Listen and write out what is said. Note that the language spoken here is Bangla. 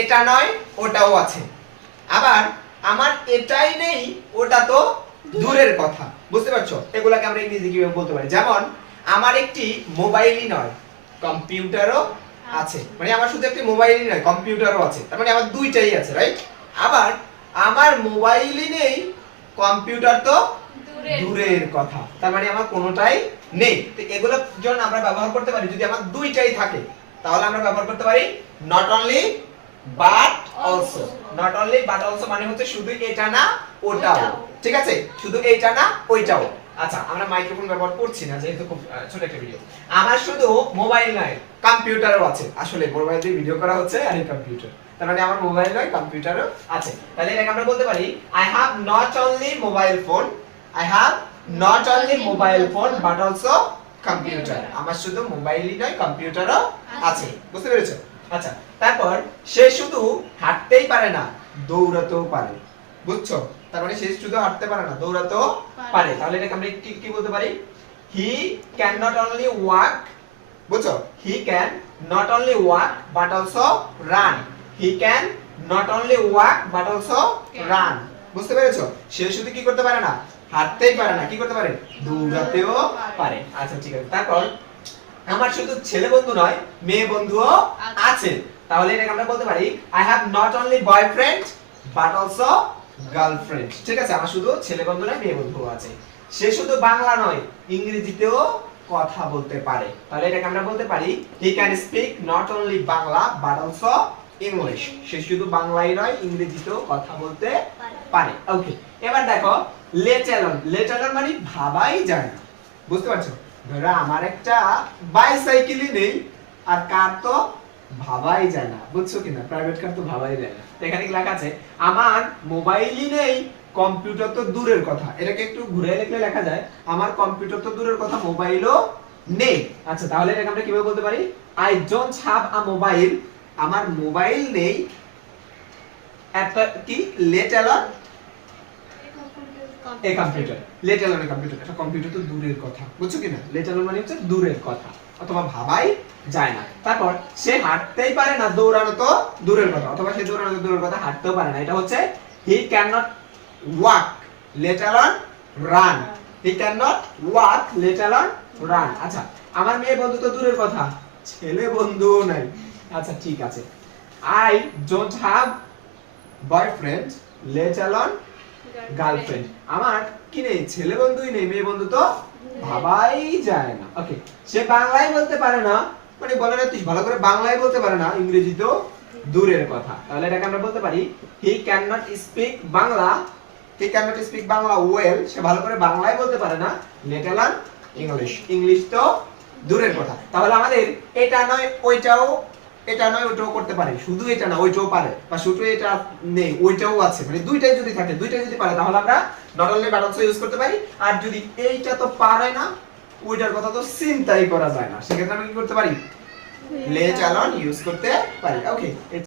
এটা নয় ওটাও আছে। আবার আমার এটাই নেই ওটা তো দূরের। কথা। বুঝতে পারছ? এগুলাকে আমরা ইংরেজি কীভাবে বলতে পারি? যেমন আমার একটি মোবাইলই নয় কম্পিউটারও আছে। মানে আমার শুধু একটি মোবাইলই নয় কম্পিউটারও আছে। তার মানে আমার দুইটাই আছে রাইট আবার আমার মোবাইলই নেই কম্পিউটার তো দূরের। দূরের কথা। তার মানে আমার কোনোটাই নেই। তো এগুলোর জন্য আমরা ব্যবহার করতে পারি। যদি আমার দুইটাই থাকে তাহলে আমরা ব্যবহার করতে পারি not only but also not only but also মানে হচ্ছে শুধু এটা না ওটাও। ঠিক আছে? শুধু এটা না ওইটাও। আচ্ছা আমরা মাইক্রোফোন ব্যবহার করছি না যেহেতু খুব ছোট একটা ভিডিও আমার শুধু মোবাইল নয় কম্পিউটারও আছে। আসলে মোবাইল দিয়ে ভিডিও করা হচ্ছে আর কম্পিউটার তার মানে আমার মোবাইল নয় কম্পিউটারও আছে। তাহলে এটাকে আমরা বলতে পারি I have not only mobile phone I have not only mobile phone but also computer আমার শুধু মোবাইলই নয় কম্পিউটারও আছে। বুঝতে পেরেছ? আচ্ছা তারপর সে শুধু হাঁটতেই পারে না দৌড়াতেও পারে। বুঝছ? তার মানে সে শুধু হাঁটতে পারে না দৌড়াতেও পারে। তাহলে এটাকে আমরা কি কি বলতে পারি? He can not only walk বুঝছ? He can not only walk but also run he can not only walk but also run বুঝতে পেরেছ? সে শুধু কি করতে পারে না? হাঁটতেই পারে না। কি করতে পারে? দৌড়াতেও পারে। আচ্ছা ঠিক আছে। তারপর আমার শুধু ছেলে বন্ধু নয় মেয়ে বন্ধুও আছে। তাহলে এটাকে আমরা বলতে পারি I have not only boyfriend but also girlfriend ঠিক আছে আমার শুধু ছেলে বন্ধু নয় মেয়ে বন্ধুও আছে। সে শুধু বাংলা নয় ইংরেজিতেও কথা বলতে পারে। তাহলে এটাকে আমরা বলতে পারি he can speak not only Bangla but also English সে শুধু বাংলাই নয় ইংরেজিতেও কথা বলতে পারে। ওকে এবার দেখো লেট অ্যালন লেট অ্যালন মানে ভাবাই যায় না। বুঝতে পারছ? ধরো, আমার একটা বাইসাইকেলই নেই, আর কার তো ভাবাই যায় না, বুঝছ কিনা? প্রাইভেট কার তো ভাবাই যায় না। এখানে লেখা আছে? আমার মোবাইলই নেই কম্পিউটার তো দূরের কথা। এটাকে একটু ঘুরে লিখলে লেখা যায়, আমার কম্পিউটার তো দূরের কথা মোবাইলও নেই। আচ্ছা তাহলে এটাকে আমরা কীভাবে বলতে পারি? I don't have a mobile আমার মোবাইল নেই, একটা কি? লেট অ্যালন এই কম্পিউটার লেট অ্যালন কম্পিউটার এটা কম্পিউটার তো দূরের কথা। বুঝছ কিনা? লেট অ্যালন মানে হচ্ছে দূরের কথা। অথবা ভাবাই যায় না। তারপর সে হাঁটতেই পারে না, দৌড়ানো তো দূরের কথা। অথবা সে দৌড়ানো তো দূরের কথা, হাঁটতেও পারে না। এটা হচ্ছে he can not walk let alone run he can not walk let alone run আচ্ছা আমার মেয়ে বন্ধু তো দূরের কথা। ছেলে বন্ধু নাই। আচ্ছা ঠিক আছে। I don't have boyfriend let alone girlfriend আমার কি নেই? ছেলে বন্ধুই নেই, মেয়ে বন্ধু তো ভাবাই যায় না। ওকে সে বাংলায় বলতে পারে না মানে বলে না তুই ভালো করে বাংলায় বলতে পারে না, ইংরেজি তো দূরের কথা। তাহলে এটাকে আমরা বলতে পারি he can not speak Bangla he can not speak Bangla well সে ভালো করে বাংলায় বলতে পারে না লেট ইংলিশ ইংলিশ তো দূরের কথা। তাহলে আমাদের এটা নয়, ওইটাও এটা নয় ওইটাও করতে পারে। শুধু এটা না ওইটাও পারে। বা শুধু এটা নেই ওইটাও আছে। মানে দুইটাই যদি থাকে দুইটাই যদি পারে তাহলে আমরা not only but also use করতে পারি আর যদি এইটা তো পারে না ওইটার কথা তো চিন্তাই করা যায় না। সেক্ষেত্রে আমরা কি করতে পারি? লে চালন ইউজ করতে পারি। ওকে